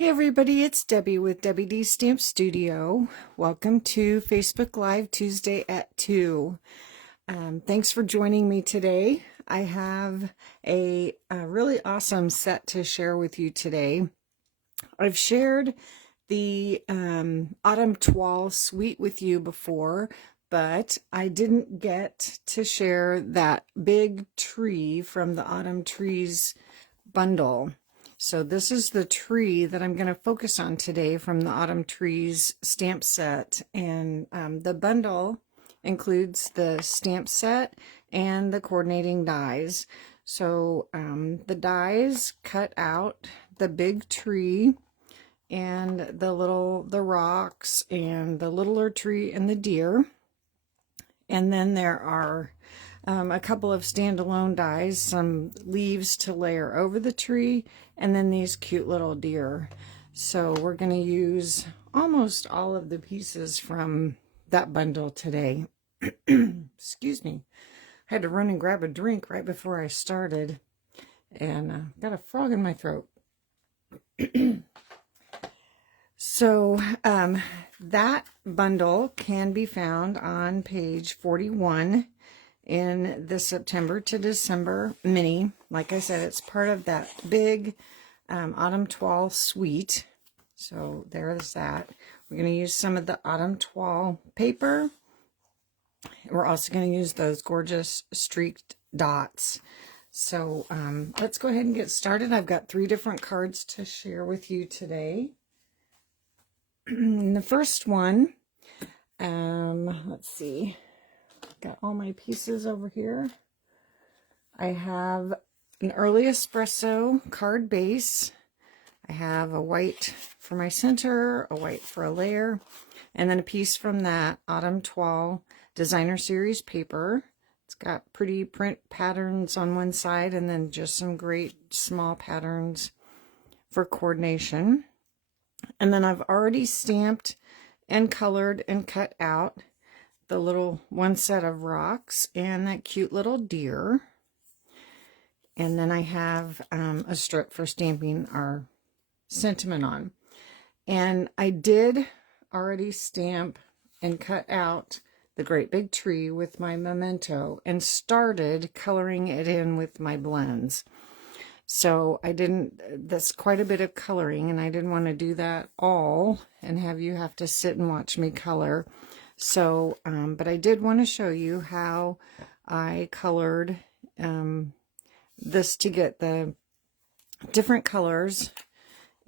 Hey everybody, it's Debbie with Debbie D Stamp Studio. Welcome to Facebook Live Tuesday at 2. Thanks for joining me today. I have a really awesome set to share with you today. I've shared the Autumn Toile suite with you before, but I didn't get to share that big tree from the Autumn Trees bundle. So this is the tree that I'm going to focus on today from the Autumn Trees stamp set. And the bundle includes the stamp set and the coordinating dies. So the dies cut out the big tree and the rocks and the littler tree and the deer. And then there are a couple of standalone dies, some leaves to layer over the tree, and then these cute little deer. So we're going to use almost all of the pieces from that bundle today. Excuse me. I had to run and grab a drink right before I started, and got a frog in my throat. So that bundle can be found on page 41 in the September to December mini. Like I said, it's part of that big Autumn Toile suite. So there's that. We're going to use some of the Autumn Toile paper. We're also going to use those gorgeous streaked dots. So let's go ahead and get started. I've got 3 different cards to share with you today. The first one, let's see, got all my pieces over here. I have an early espresso card base. I have a white for my center, a white for a layer, and then a piece from that Autumn Toile Designer Series paper. It's got pretty print patterns on one side and then just some great small patterns for coordination. And then I've already stamped and colored and cut out the little one set of rocks and that cute little deer. And then I have a strip for stamping our sentiment on. And I did already stamp and cut out the great big tree with my memento and started coloring it in with my blends. So that's quite a bit of coloring, and I didn't want to do that all and have you have to sit and watch me color. So, but I did want to show you how I colored this to get the different colors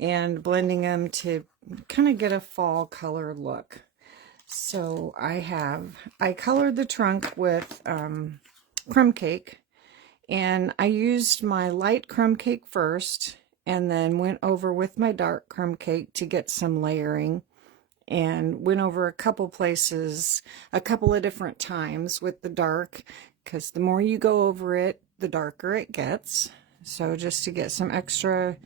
and blending them to kind of get a fall color look. So I colored the trunk with crumb cake. And I used my light crumb cake first and then went over with my dark crumb cake to get some layering, and went over a couple places a couple of different times with the dark, because the more you go over it, the darker it gets. So just to get some extra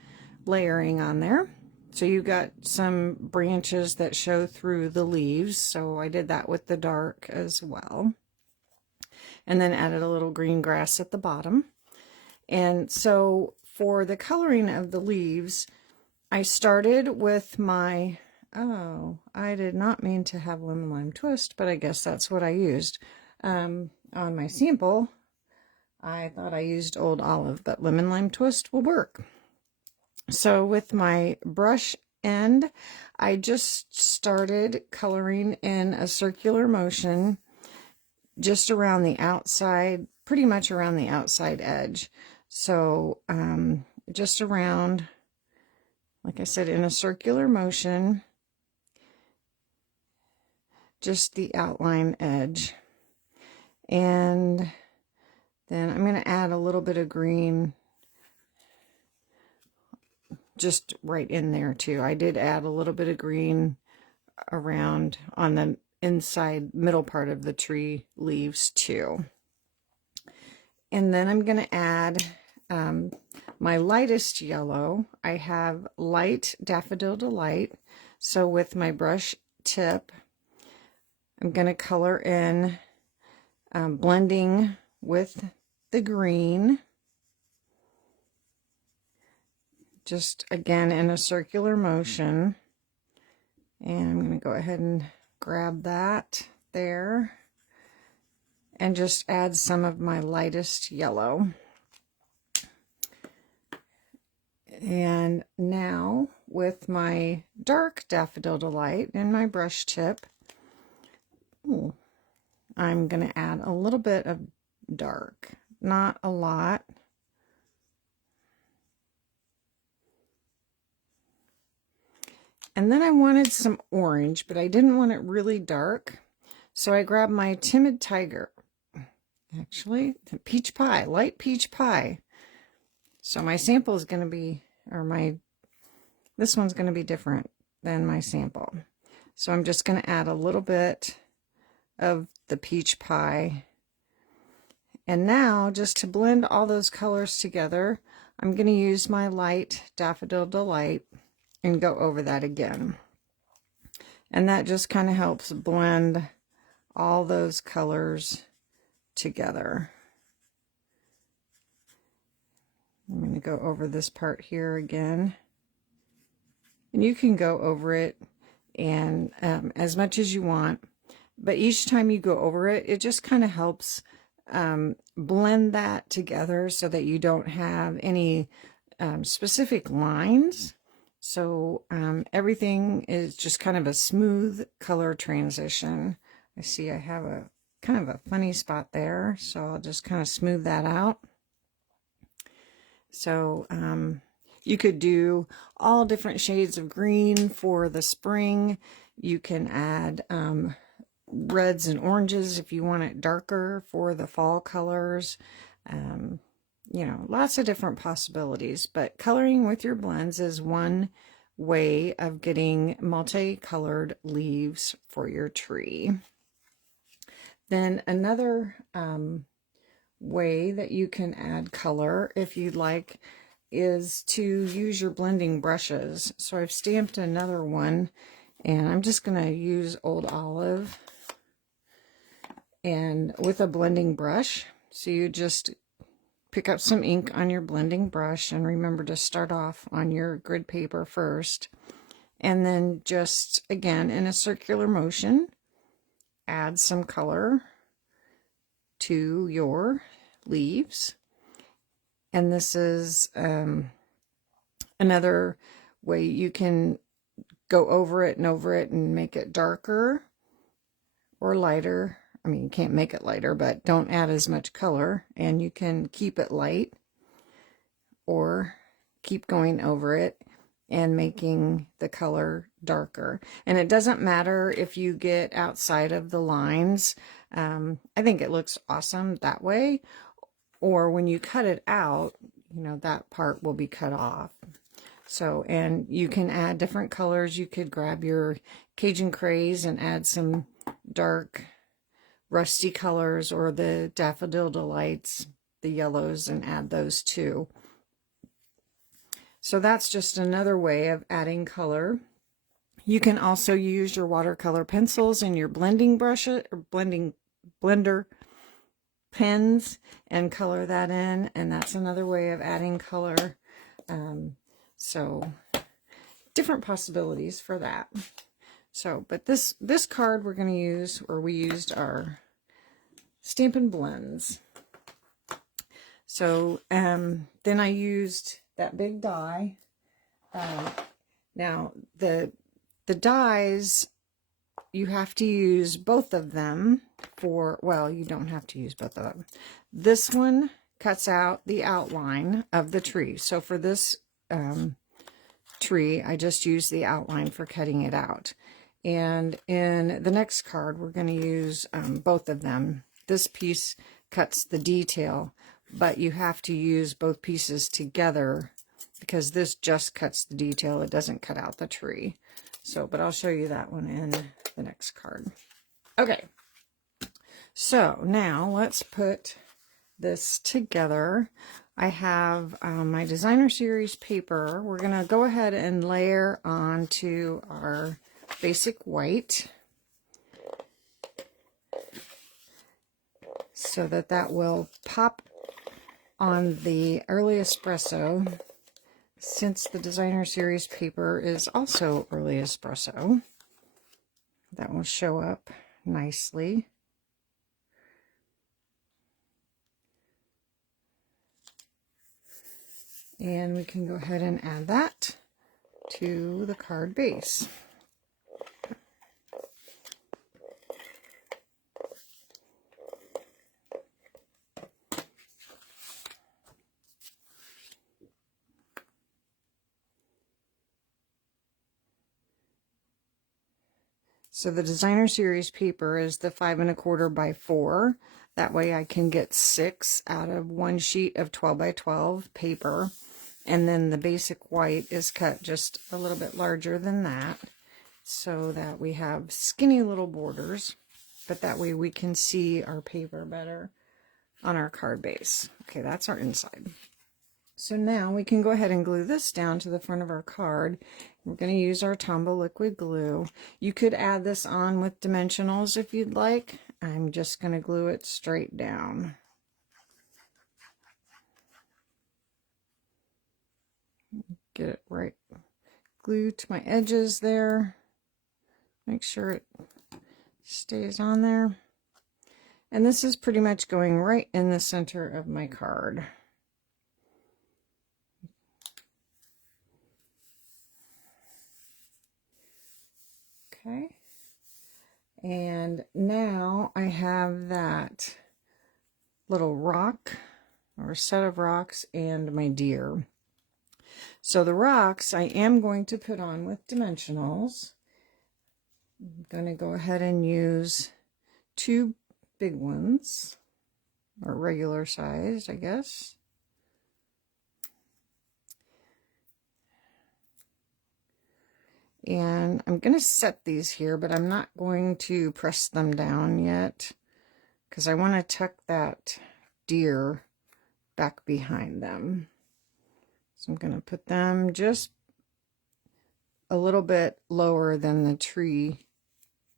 layering on there. So you got some branches that show through the leaves, so I did that with the dark as well. And then added a little green grass at the bottom. And so for the coloring of the leaves, I started with my, I did not mean to have lemon lime twist, but I guess that's what I used. On my sample, I thought I used old olive, but lemon lime twist will work. So with my brush end, I just started coloring in a circular motion just around the outside, pretty much around the outside edge. So just around, like I said, in a circular motion, just the outline edge. And then I'm going to add a little bit of green just right in there too. I did add a little bit of green around on the inside middle part of the tree leaves too. And then I'm going to add my lightest yellow. I have light Daffodil Delight. So with my brush tip, I'm going to color in, blending with the green just again in a circular motion. And I'm going to go ahead and grab that there and just add some of my lightest yellow. And now with my dark Daffodil Delight and my brush tip, I'm going to add a little bit of dark, not a lot. And then I wanted some orange, but I didn't want it really dark. So I grabbed my Timid Tiger, actually, the peach pie, light peach pie. So my sample is going to be, this one's going to be different than my sample. So I'm just going to add a little bit of the peach pie. And now, just to blend all those colors together, I'm going to use my light Daffodil Delight and go over that again. And that just kind of helps blend all those colors together. I'm going to go over this part here again. And you can go over it and as much as you want. But each time you go over it, it just kind of helps blend that together so that you don't have any specific lines. So everything is just kind of a smooth color transition. I see I have a kind of a funny spot there, so I'll just kind of smooth that out. So you could do all different shades of green for the spring. You can add reds and oranges if you want it darker for the fall colors. You know, lots of different possibilities, but coloring with your blends is one way of getting multicolored leaves for your tree. Then another way that you can add color, if you'd like, is to use your blending brushes. So I've stamped another one, and I'm just going to use Old Olive and with a blending brush. So you just pick up some ink on your blending brush, and remember to start off on your grid paper first, and then just again in a circular motion add some color to your leaves. And this is another way you can go over it and make it darker or lighter. I mean, you can't make it lighter, but don't add as much color, and you can keep it light or keep going over it and making the color darker. And it doesn't matter if you get outside of the lines. I think it looks awesome that way. Or when you cut it out, you know, that part will be cut off. So, and you can add different colors. You could grab your Cajun Craze and add some dark rusty colors, or the Daffodil Delights, the yellows, and add those too. So that's just another way of adding color. You can also use your watercolor pencils and your blending brushes or blender pens and color that in, and that's another way of adding color. So different possibilities for that. So, but this card we're going to use, or we used our Stampin' Blends. So then I used that big die. Now the dies, you have to use both of them for, well, you don't have to use both of them. This one cuts out the outline of the tree. So for this tree, I just used the outline for cutting it out. And in the next card, we're going to use both of them. This piece cuts the detail, but you have to use both pieces together because this just cuts the detail. It doesn't cut out the tree. So, but I'll show you that one in the next card. Okay, so now let's put this together. I have my Designer Series paper. We're going to go ahead and layer onto our basic white so that will pop on the Early Espresso since the designer series paper is also early espresso, that will show up nicely. And we can go ahead and add that to the card base. So the designer series paper is the 5 1/4 by 4. That way I can get 6 out of one sheet of 12 by 12 paper. And then the basic white is cut just a little bit larger than that, so that we have skinny little borders, but that way we can see our paper better on our card base. Okay, that's our inside. So now we can go ahead and glue this down to the front of our card. We're going to use our Tombow liquid glue. You could add this on with dimensionals if you'd like. I'm just going to glue it straight down. Get it right. Glue to my edges there. Make sure it stays on there. And this is pretty much going right in the center of my card. Okay. And now I have that little rock or set of rocks and my deer. So the rocks I am going to put on with dimensionals. I'm going to go ahead and use 2 big ones, or regular sized, I guess. And I'm going to set these here, but I'm not going to press them down yet because I want to tuck that deer back behind them. So I'm going to put them just a little bit lower than the tree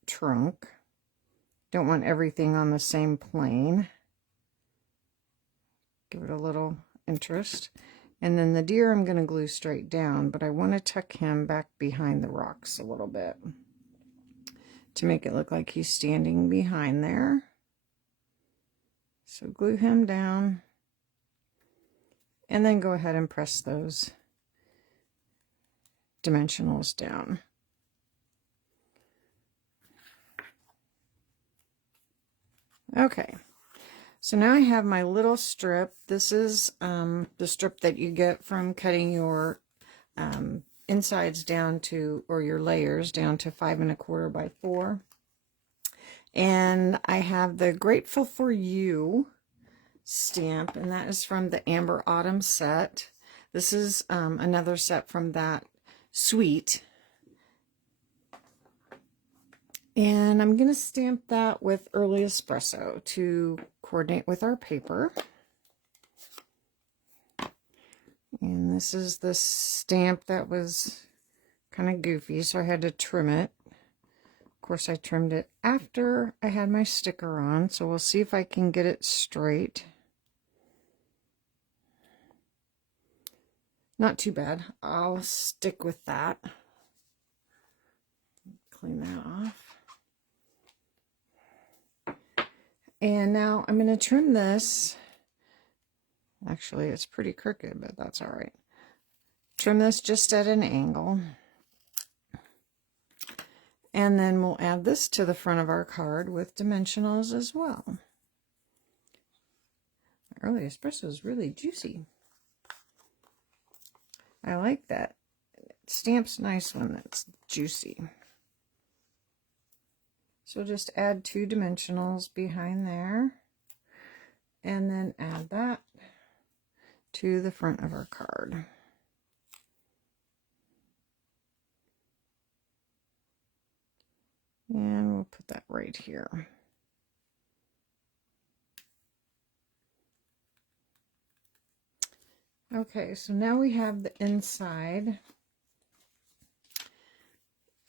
trunk. Don't want everything on the same plane. Give it a little interest. And then the deer I'm going to glue straight down, but I want to tuck him back behind the rocks a little bit to make it look like he's standing behind there. So glue him down and then go ahead and press those dimensionals down. Okay. So now I have my little strip. This is the strip that you get from cutting your insides down to, or your layers down to 5 1/4 by 4. And I have the Grateful for You stamp, and that is from the Amber Autumn set. This is another set from that suite. And I'm going to stamp that with Early Espresso to coordinate with our paper. And this is the stamp that was kind of goofy, so I had to trim it. Of course, I trimmed it after I had my sticker on, so we'll see if I can get it straight. Not too bad. I'll stick with that. Clean that off. And now I'm going to trim this. Actually, it's pretty crooked, but that's all right. Trim this just at an angle. And then we'll add this to the front of our card with dimensionals as well. Early Espresso is really juicy. I like that. It stamps nice when it's juicy. So just add 2 dimensionals behind there, and then add that to the front of our card. And we'll put that right here. Okay, so now we have the inside,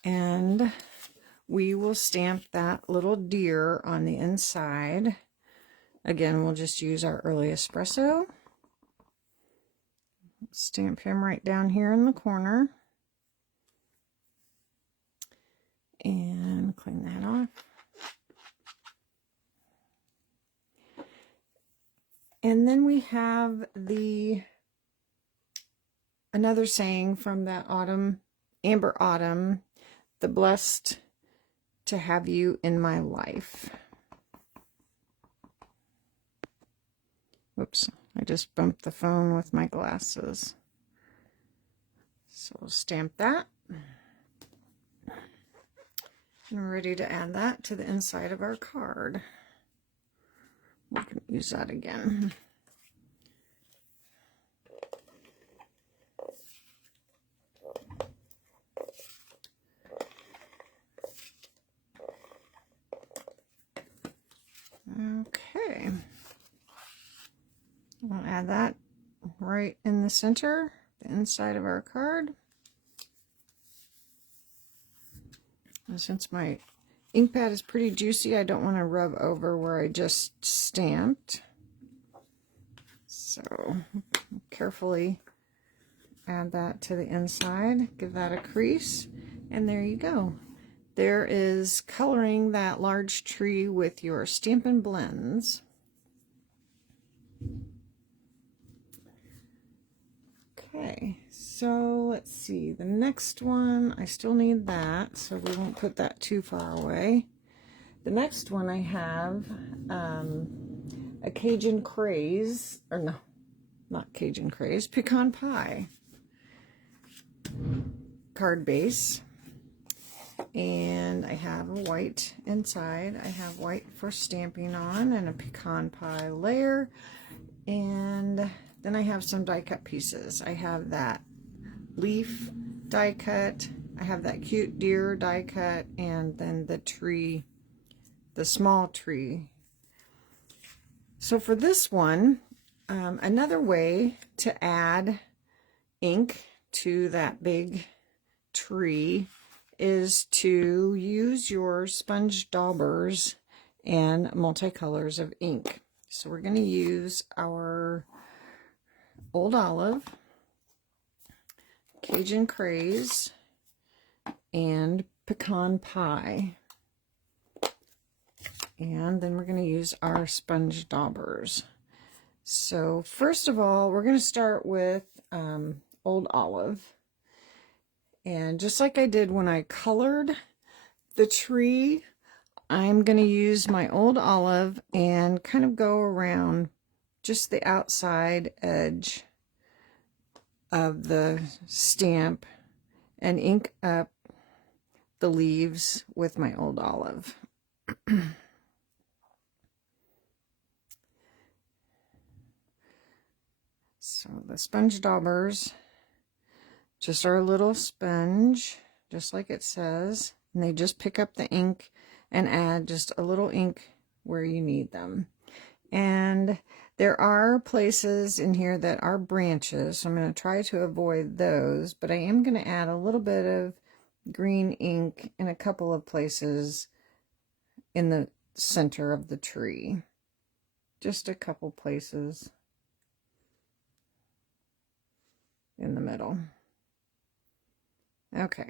and we will stamp that little deer on the inside. Again, we'll just use our Early Espresso. Stamp him right down here in the corner. And clean that off. And then we have another saying from that autumn, Amber Autumn, the blessed to have you in my life. Whoops, I just bumped the phone with my glasses. So we'll stamp that. And we're ready to add that to the inside of our card. We can use that again. Okay. We'll add that right in the center, the inside of our card. And since my ink pad is pretty juicy, I don't want to rub over where I just stamped. So carefully add that to the inside, give that a crease, and there you go. There is coloring that large tree with your Stampin' Blends. Okay, so let's see, the next one, I still need that, so we won't put that too far away. The next one I have a Cajun Craze, or no, not Cajun Craze, Pecan Pie card base. And I have a white inside. I have white for stamping on and a pecan pie layer. And then I have some die cut pieces. I have that leaf die cut. I have that cute deer die cut. And then the tree, the small tree. So for this one, another way to add ink to that big tree is to use your sponge daubers and multicolors of ink. So we're going to use our Old Olive, Cajun Craze, and Pecan Pie. And then we're going to use our sponge daubers. So first of all, we're going to start with Old Olive. And just like I did when I colored the tree, I'm going to use my Old Olive and kind of go around just the outside edge of the stamp and ink up the leaves with my Old Olive. So the sponge daubers just are a little sponge, just like it says, and they just pick up the ink and add just a little ink where you need them. And there are places in here that are branches, so I'm going to try to avoid those, but I am going to add a little bit of green ink in a couple of places in the center of the tree. Just a couple places in the middle. Okay,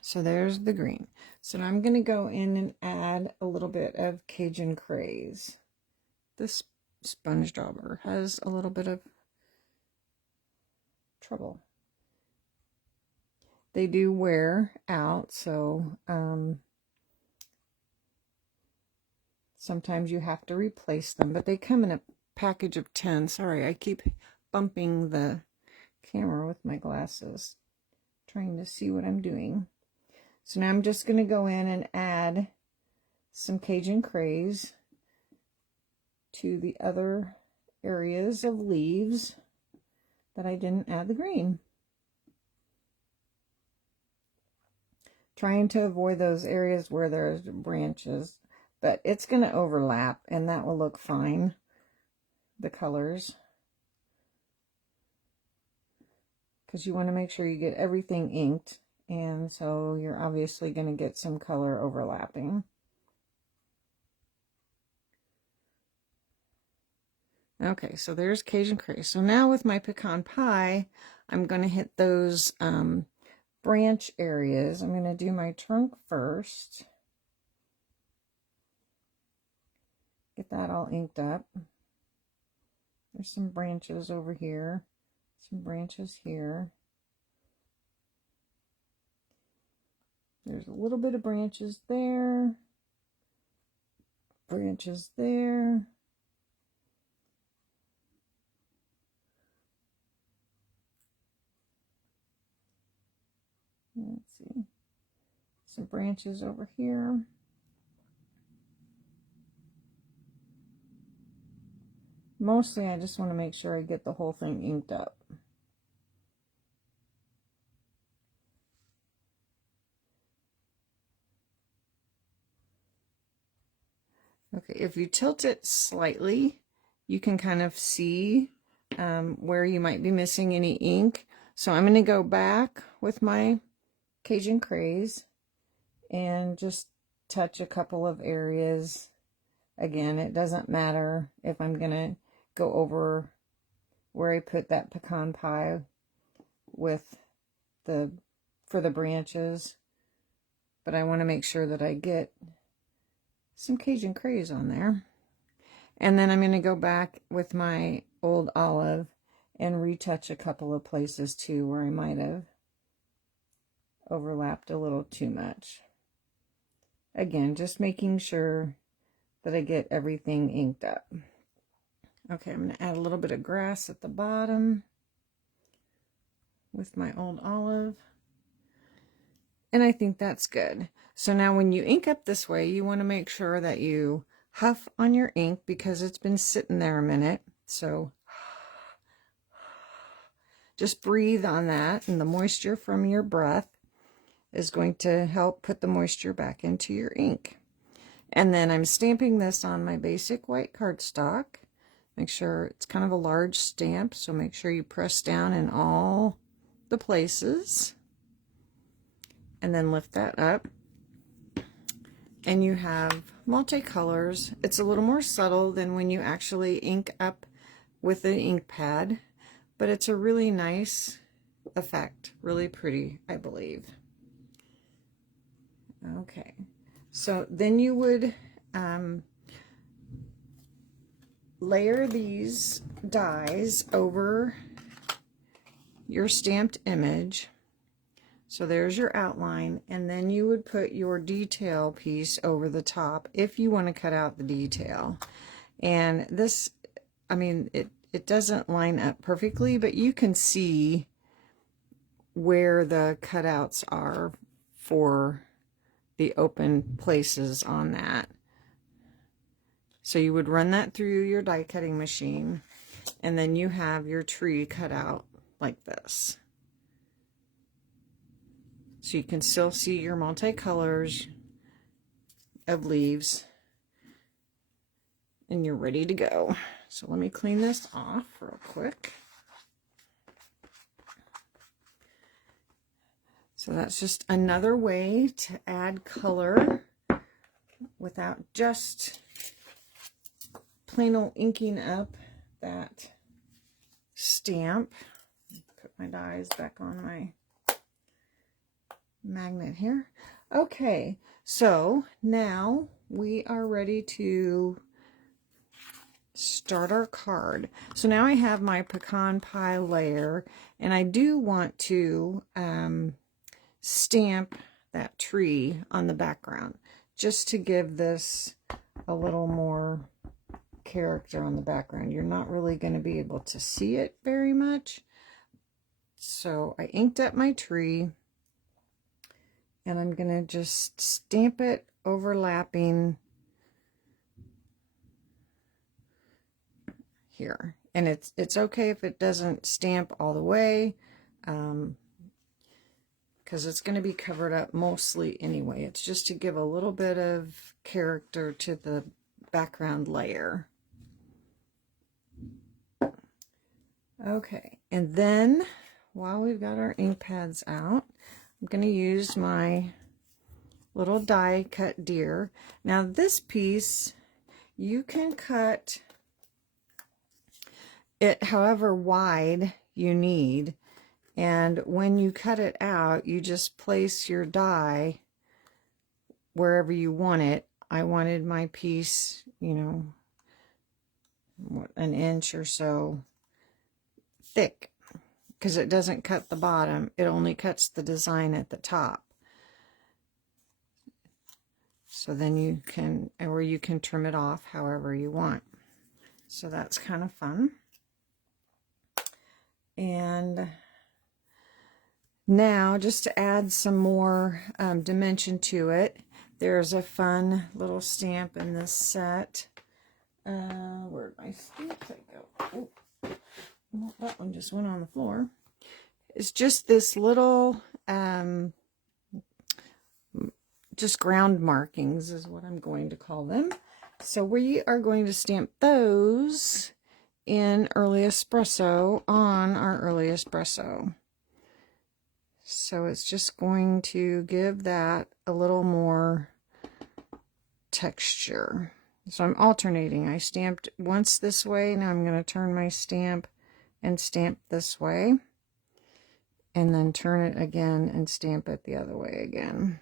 so there's the green. So now I'm going to go in and add a little bit of Cajun Craze. This sponge dauber has a little bit of trouble. They do wear out, so sometimes you have to replace them, but they come in a package of 10. Sorry, I keep bumping the camera with my glasses, trying to see what I'm doing. So now I'm just going to go in and add some Cajun Craze to the other areas of leaves that I didn't add the green. Trying to avoid those areas where there's branches, but it's going to overlap and that will look fine, the colors. Because you want to make sure you get everything inked, and so you're obviously going to get some color overlapping. Okay, so there's Cajun Craze. So now with my pecan pie, I'm going to hit those branch areas. I'm going to do my trunk first. Get that all inked up. There's some branches over here, some branches here. There's a little bit of branches there, branches there. Let's see, some branches over here. Mostly I just want to make sure I get the whole thing inked up. Okay, if you tilt it slightly, you can kind of see where you might be missing any ink. So I'm going to go back with my Cajun Craze and just touch a couple of areas. Again, it doesn't matter if I'm going to go over where I put that pecan pie with for the branches, but I want to make sure that I get some Cajun Craze on there. And then I'm going to go back with my old olive and retouch a couple of places too where I might have overlapped a little too much. Again, just making sure that I get everything inked up. Okay, I'm going to add a little bit of grass at the bottom with my old olive. And I think that's good. So now when you ink up this way, you want to make sure that you huff on your ink because it's been sitting there a minute. So just breathe on that, and the moisture from your breath is going to help put the moisture back into your ink. And then I'm stamping this on my basic white cardstock. Make sure it's kind of a large stamp, so make sure you press down in all the places. And then lift that up. And you have multicolors. It's a little more subtle than when you actually ink up with the ink pad, but it's a really nice effect. Really pretty, I believe. Okay, so then you would layer these dies over your stamped image. So there's your outline, and then you would put your detail piece over the top if you want to cut out the detail. And this, I mean, it doesn't line up perfectly, but you can see where the cutouts are for the open places on that. So you would run that through your die cutting machine, and then you have your tree cut out like this. So you can still see your multicolors of leaves, and you're ready to go. So let me clean this off real quick. So that's just another way to add color without just plain old inking up that stamp. Put my dies back on my magnet here. Okay, so now we are ready to start our card. So now I have my pecan pie layer, and I do want to stamp that tree on the background just to give this a little more character on the background. You're not really going to be able to see it very much. So I inked up my tree, and I'm going to just stamp it overlapping here. And it's okay if it doesn't stamp all the way, because it's going to be covered up mostly anyway. It's just to give a little bit of character to the background layer. Okay, and then while we've got our ink pads out, I'm going to use my little die cut deer. Now this piece you can cut it however wide you need. And when you cut it out, you just place your die wherever you want it. I wanted my piece, you know, an inch or so thick, because it doesn't cut the bottom. It only cuts the design at the top. So then you can, or you can trim it off however you want. So that's kind of fun. And now, just to add some more dimension to it, there's a fun little stamp in this set. Where'd my stamps go? Oh, well, that one just went on the floor. It's just this little, just ground markings is what I'm going to call them. So we are going to stamp those in Early Espresso on our Early Espresso. So it's just going to give that a little more texture. So I'm alternating. I stamped once this way. Now I'm going to turn my stamp and stamp this way. And then turn it again and stamp it the other way again.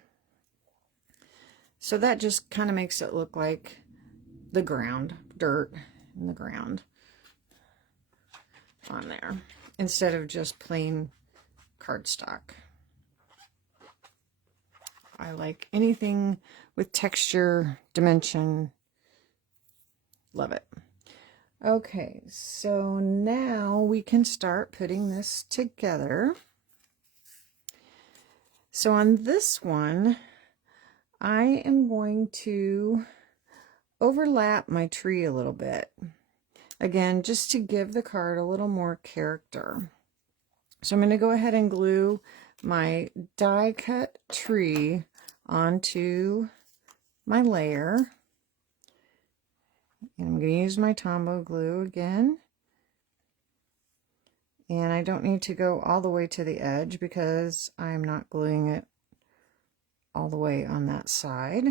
So that just kind of makes it look like the ground, dirt in the ground on there, instead of just plain cardstock. I like anything with texture, dimension. Love it. Okay, so now we can start putting this together. So on this one, I am going to overlap my tree a little bit. Again, just to give the card a little more character. So I'm going to go ahead and glue my die cut tree onto my layer. And I'm going to use my Tombow glue again. And I don't need to go all the way to the edge because I'm not gluing it all the way on that side.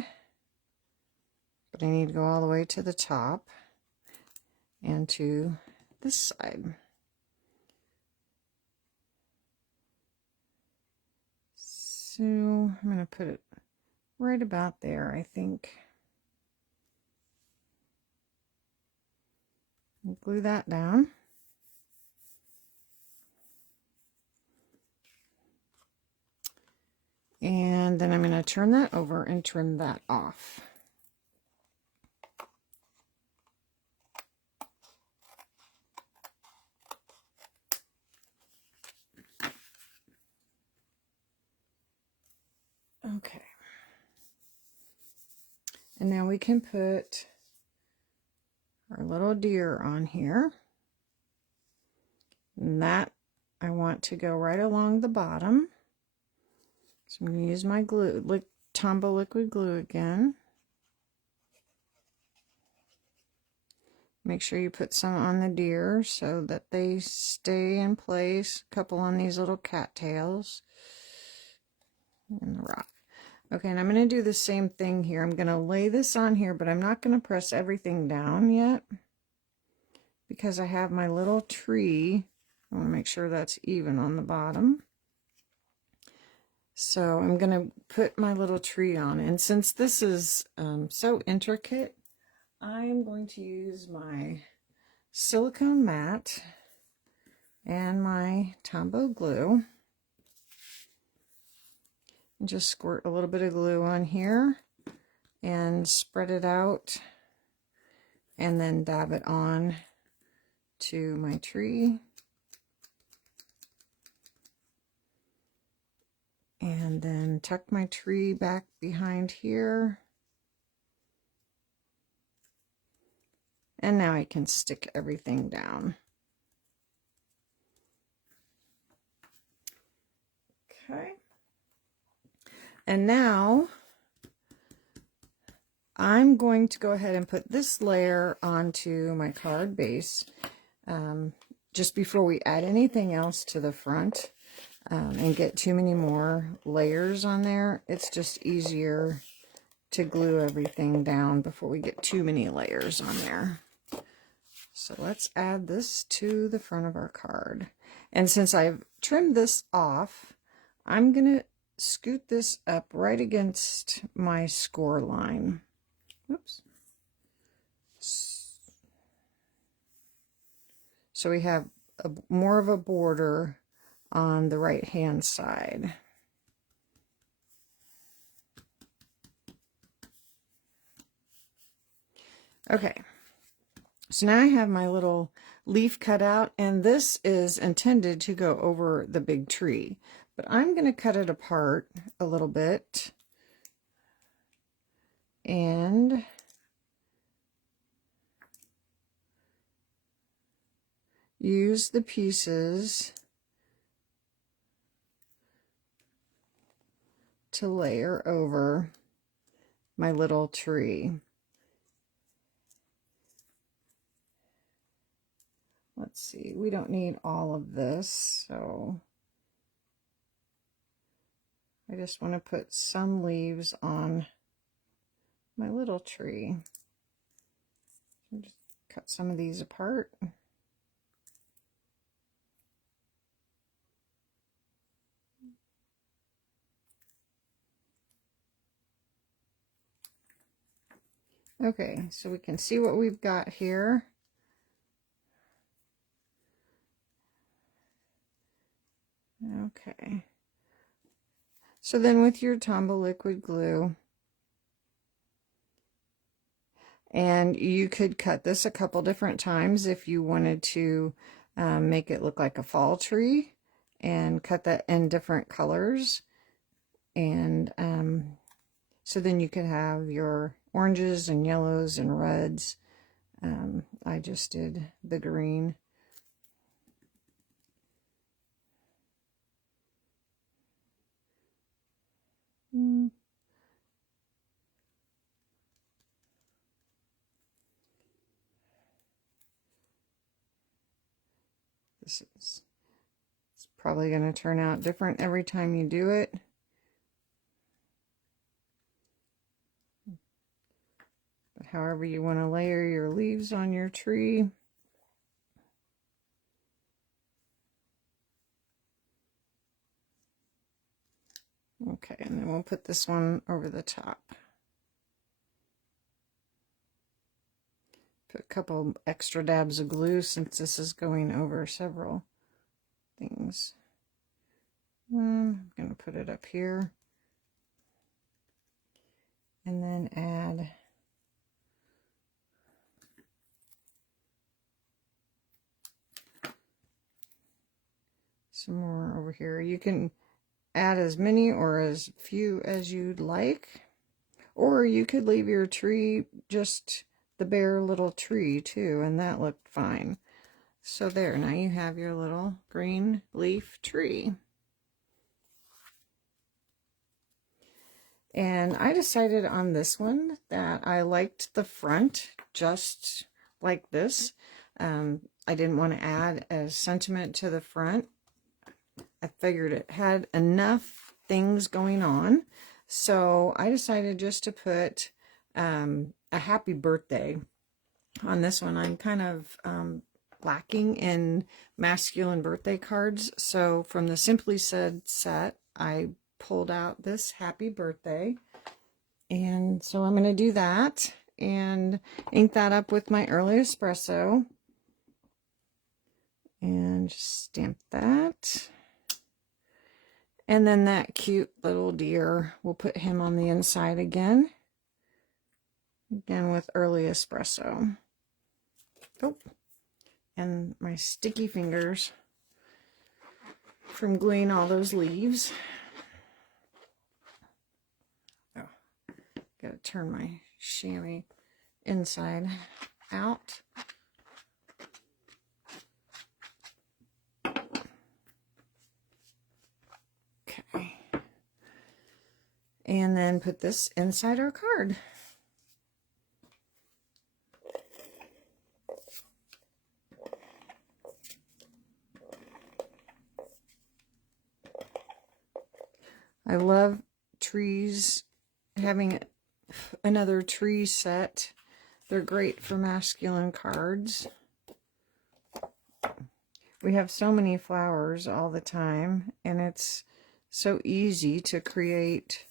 But I need to go all the way to the top and to this side. So I'm going to put it right about there, I think. Glue that down. And then I'm going to turn that over and trim that off. Okay. And now we can put our little deer on here. And that I want to go right along the bottom. So I'm going to use my glue, Tombow liquid glue again. Make sure you put some on the deer so that they stay in place. A couple on these little cattails and the rock. Okay, and I'm going to do the same thing here. I'm going to lay this on here, but I'm not going to press everything down yet because I have my little tree. I want to make sure that's even on the bottom. So I'm going to put my little tree on, and since this is so intricate, I'm going to use my silicone mat and my Tombow glue and just squirt a little bit of glue on here and spread it out and then dab it on to my tree. And then tuck my tree back behind here. And now I can stick everything down. Okay. And now I'm going to go ahead and put this layer onto my card base just before we add anything else to the front. And get too many more layers on there. It's just easier to glue everything down before we get too many layers on there. So let's add this to the front of our card. And since I've trimmed this off, I'm going to scoot this up right against my score line. Oops. So we have more of a border on the right hand side. Okay, so now I have my little leaf cut out, and this is intended to go over the big tree, but I'm going to cut it apart a little bit and use the pieces to layer over my little tree. Let's see, we don't need all of this, so I just want to put some leaves on my little tree. Just cut some of these apart. Okay, so we can see what we've got here. Okay, so then with your Tombow liquid glue, and you could cut this a couple different times if you wanted to make it look like a fall tree, and cut that in different colors. And so then you could have your oranges and yellows and reds. I just did the green. This is, it's probably going to turn out different every time you do it. But however you want to layer your leaves on your tree. Okay, and then we'll put this one over the top. Put a couple extra dabs of glue since this is going over several things. I'm going to put it up here. And then add some more over here. You can add as many or as few as you'd like, or you could leave your tree just the bare little tree too, and that looked fine. So there, now you have your little green leaf tree. And I decided on this one that I liked the front just like this. I didn't want to add a sentiment to the front. I figured it had enough things going on, so I decided just to put a happy birthday on this one. I'm kind of lacking in masculine birthday cards, so from the Simply Said set, I pulled out this happy birthday, and so I'm going to do that and ink that up with my early espresso and just stamp that. And then that cute little deer, we'll put him on the inside again with early espresso. Oh, and my sticky fingers from gluing all those leaves. Oh, gotta turn my chamois inside out. Okay. And then put this inside our card. I love trees, having another tree set. They're great for masculine cards. we have so many flowers all the time, and it's so easy to create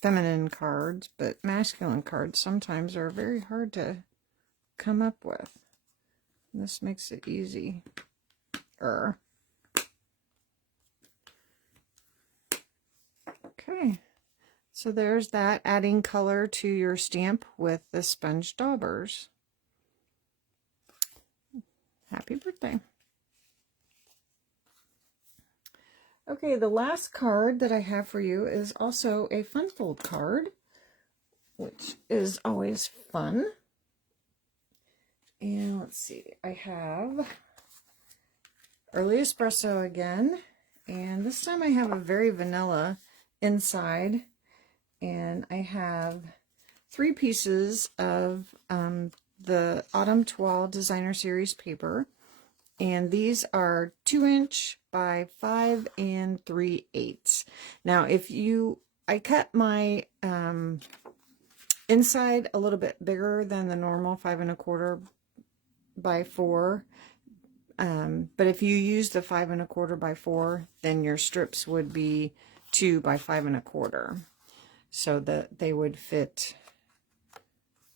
feminine cards, but masculine cards sometimes are very hard to come up with. This makes it easy. Okay, so there's that, adding color to your stamp with the sponge daubers. Happy birthday. Okay, the last card that I have for you is also a fun fold card, which is always fun. And let's see, I have Early Espresso again, and this time I have a very vanilla inside, and I have 3 pieces of the Autumn Toile Designer Series paper, and these are 2" by 5 3/8. Now, I cut my inside a little bit bigger than the normal 5 1/4 by 4. But if you use the 5 1/4 by 4, then your strips would be 2 by 5 1/4, so that they would fit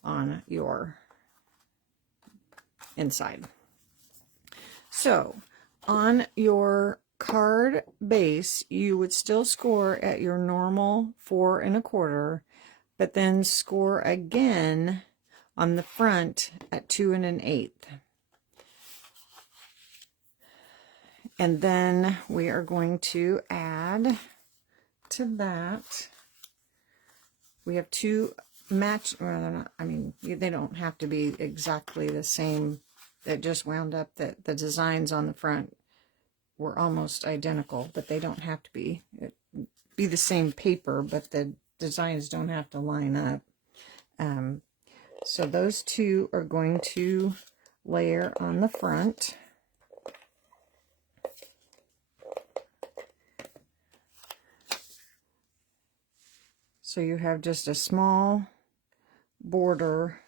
on your inside. So on your card base, you would still score at your normal 4 1/4, but then score again on the front at 2 1/8. And then we are going to add to that, we have 2 match, well, they're not, I mean, they don't have to be exactly the same. That just wound up that the designs on the front were almost identical, but they don't have to be. It'd be the same paper, but the designs don't have to line up. So those 2 are going to layer on the front. So you have just a small border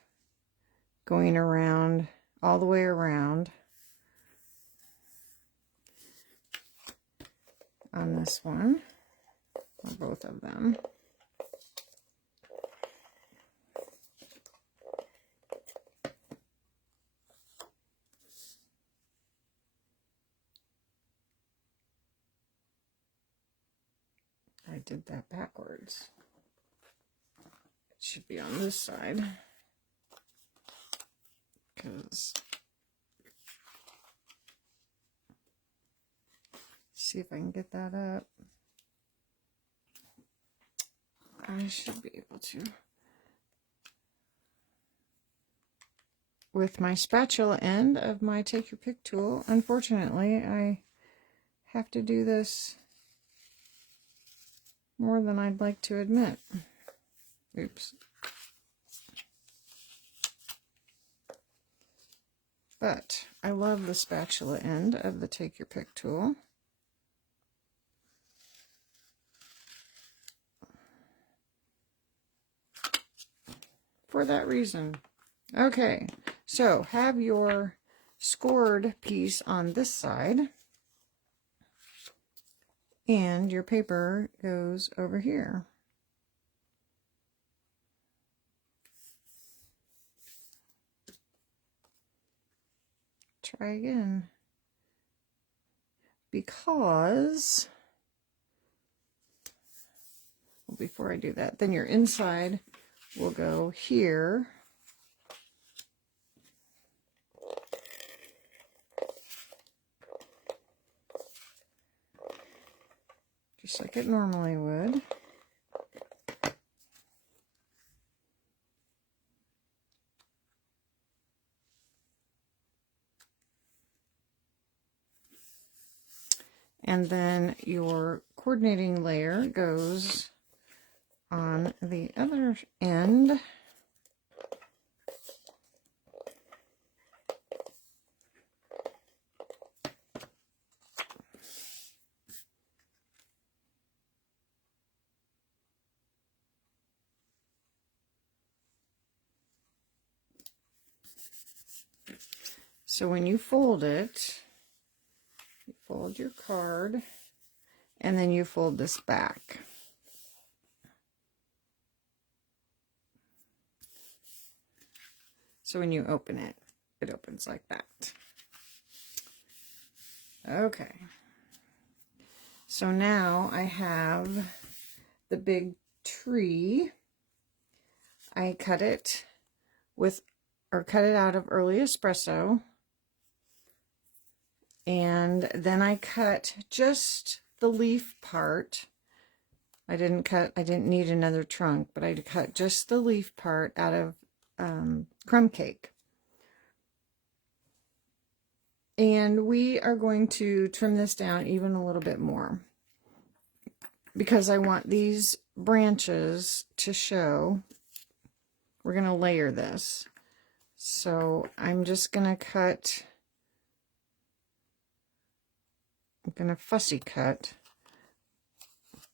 going around, all the way around on this one, or both of them. I did that backwards. It should be on this side, because see if I can get that up. I should be able to. With my spatula end of my Take Your Pick tool, unfortunately, I have to do this more than I'd like to admit. Oops. But I love the spatula end of the Take Your Pick tool. For that reason. Okay, so have your scored piece on this side, and your paper goes over here. Try again. Because, well, before I do that, then your inside will go here. Just like it normally would. And then your coordinating layer goes on the other end. So when you fold it, you fold your card, and then you fold this back. So when you open it, it opens like that. Okay. So now I have the big tree. I cut it cut it out of early espresso. And then I cut just the leaf part. I didn't need another trunk, but I cut just the leaf part out of crumb cake. And we are going to trim this down even a little bit more because I want these branches to show. We're going to layer this. So I'm just going to cut, I'm going to fussy cut,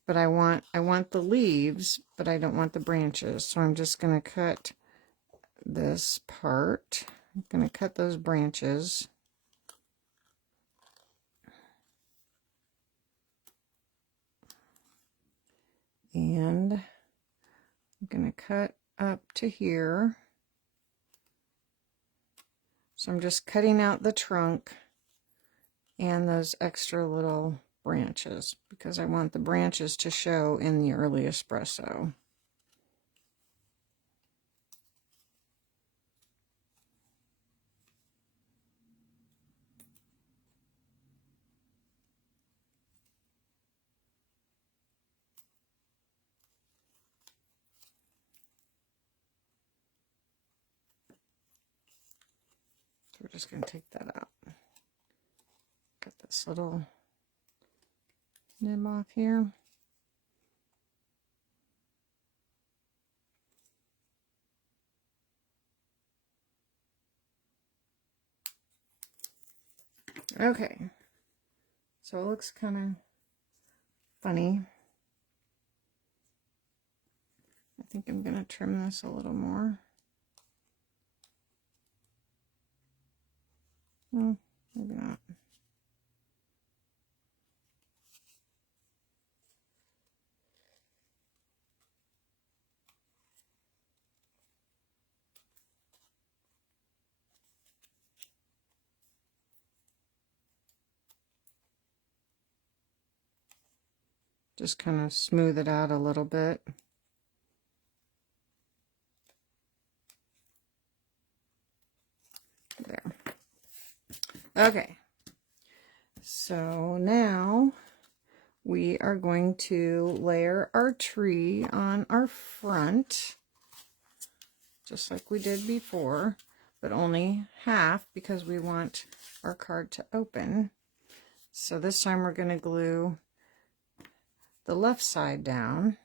but I want the leaves, but I don't want the branches. So I'm just going to cut this part. I'm going to cut those branches. And I'm going to cut up to here. So I'm just cutting out the trunk and those extra little branches because I want the branches to show in the early espresso. We're just going to take that out. Got this little nib off here. Okay, so it looks kind of funny. I think I'm going to trim this a little more. Well, maybe not. Just kind of smooth it out a little bit. There. Okay. So now we are going to layer our tree on our front, just like we did before, but only half because we want our card to open. So this time we're going to glue the left side down.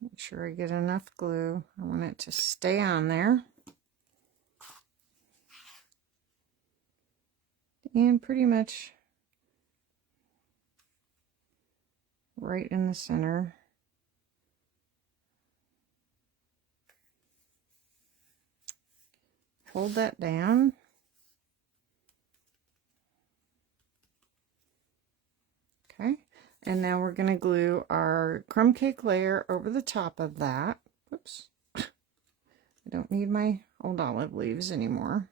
Make sure I get enough glue. I want it to stay on there. And pretty much right in the center. Hold that down. Okay, and now we're going to glue our crumb cake layer over the top of that. Oops. I don't need my old olive leaves anymore.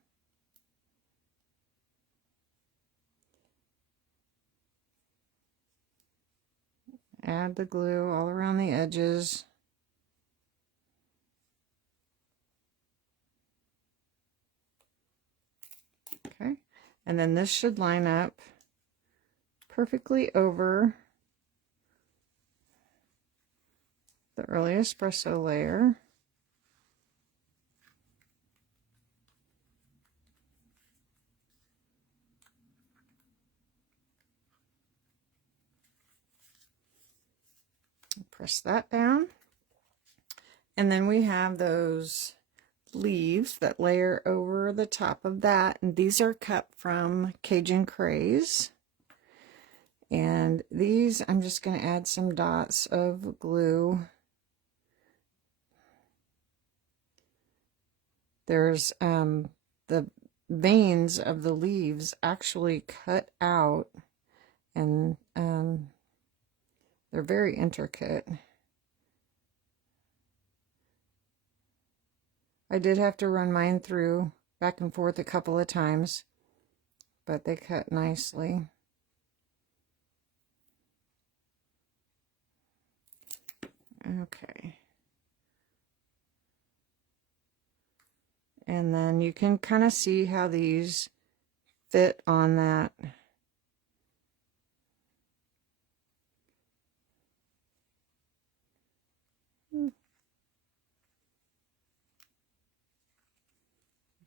Add the glue all around the edges. Okay, and then this should line up perfectly over the early espresso layer. Press that down. And then we have those leaves that layer over the top of that, and these are cut from Cajun Craze. And these, I'm just going to add some dots of glue. There's the veins of the leaves actually cut out, and they're very intricate. I did have to run mine through back and forth a couple of times, but they cut nicely. Okay. And then you can kind of see how these fit on that.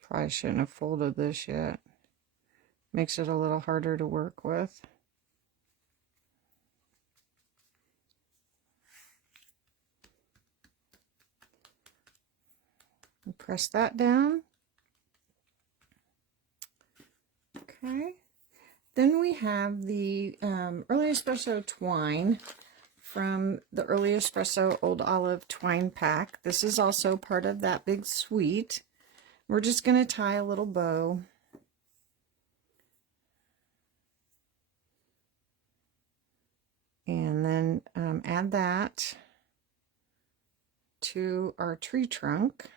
Probably shouldn't have folded this yet. Makes it a little harder to work with. Press that down. Okay. Then we have the Early Espresso twine from the Early Espresso Old Olive twine pack. This is also part of that big suite. We're just going to tie a little bow. And then add that to our tree trunk.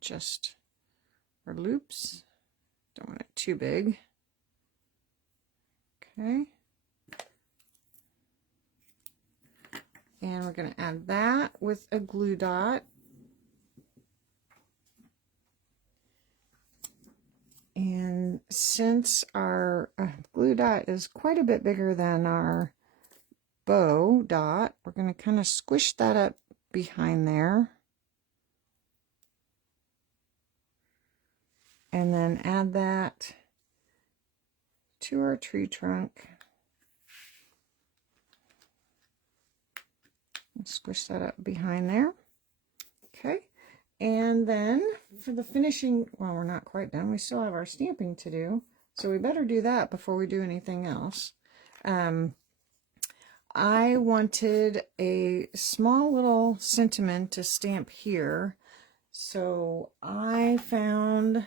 Just our loops. Don't want it too big. Okay. And we're going to add that with a glue dot. And since our glue dot is quite a bit bigger than our bow dot, we're going to kind of squish that up behind there. And then add that to our tree trunk. And squish that up behind there. Okay. And then for the finishing, well, we're not quite done. We still have our stamping to do. So we better do that before we do anything else. I wanted a small little sentiment to stamp here. So I found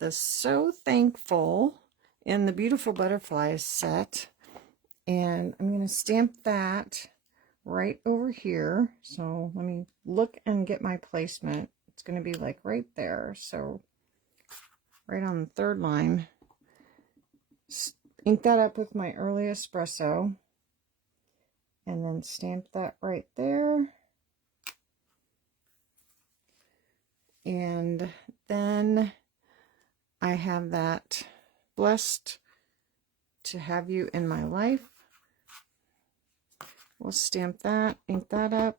the So Thankful in the Beautiful Butterflies set. And I'm going to stamp that right over here. So let me look and get my placement. It's going to be like right there. So right on the third line. Ink that up with my Early Espresso. And then stamp that right there. And then I have that blessed to have you in my life. We'll stamp that, ink that up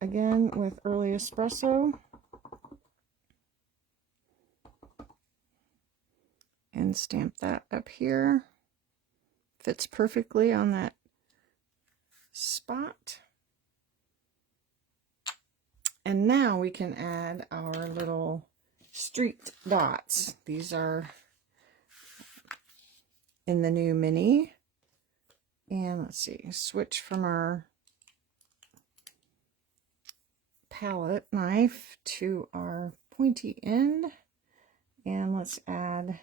again with Early Espresso. And stamp that up here. Fits perfectly on that spot. And now we can add our little street dots. These are in the new mini. And let's see, switch from our palette knife to our pointy end. And let's add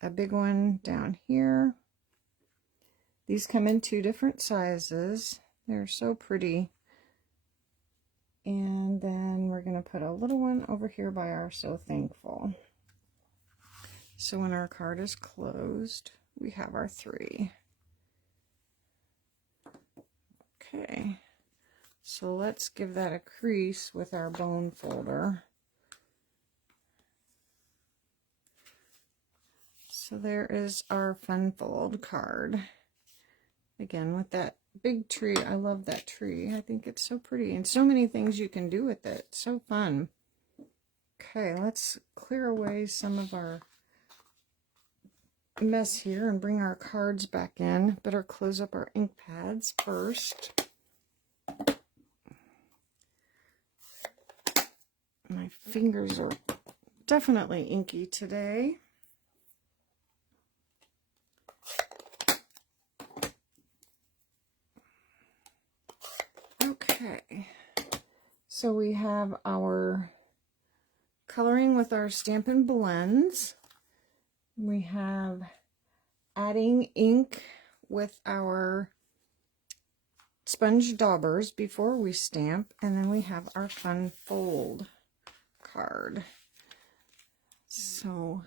a big one down here. These come in 2 different sizes. They're so pretty. And then we're going to put a little one over here by our So Thankful. So when our card is closed, we have our 3. Okay, so let's give that a crease with our bone folder. So there is our Fun Fold card. Again, with that big tree. I love that tree. I think it's so pretty. And so many things you can do with it. So fun. Okay, let's clear away some of our mess here and bring our cards back in. Better close up our ink pads first. My fingers are definitely inky today. Okay, so we have our coloring with our Stampin' blends. We have adding ink with our sponge daubers before we stamp, and then we have our fun fold card. So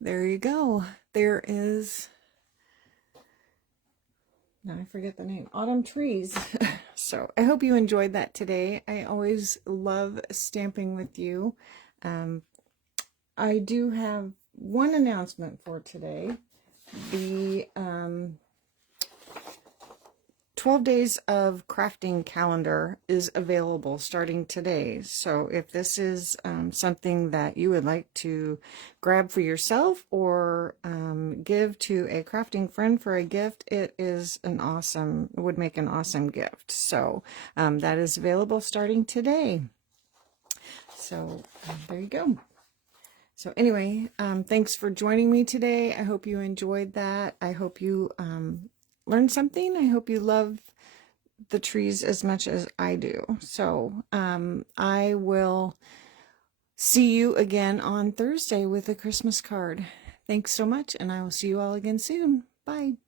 there you go. There is, now I forget the name, Autumn Trees. So I hope you enjoyed that today. I always love stamping with you. I do have one announcement for today. The 12 days of crafting calendar is available starting today. So if this is something that you would like to grab for yourself or give to a crafting friend for a gift, it would make an awesome gift. So that is available starting today. So there you go. So anyway, thanks for joining me today. I hope you enjoyed that. I hope you learned something. I hope you love the trees as much as I do. So I will see you again on Thursday with a Christmas card. Thanks so much, and I will see you all again soon. Bye.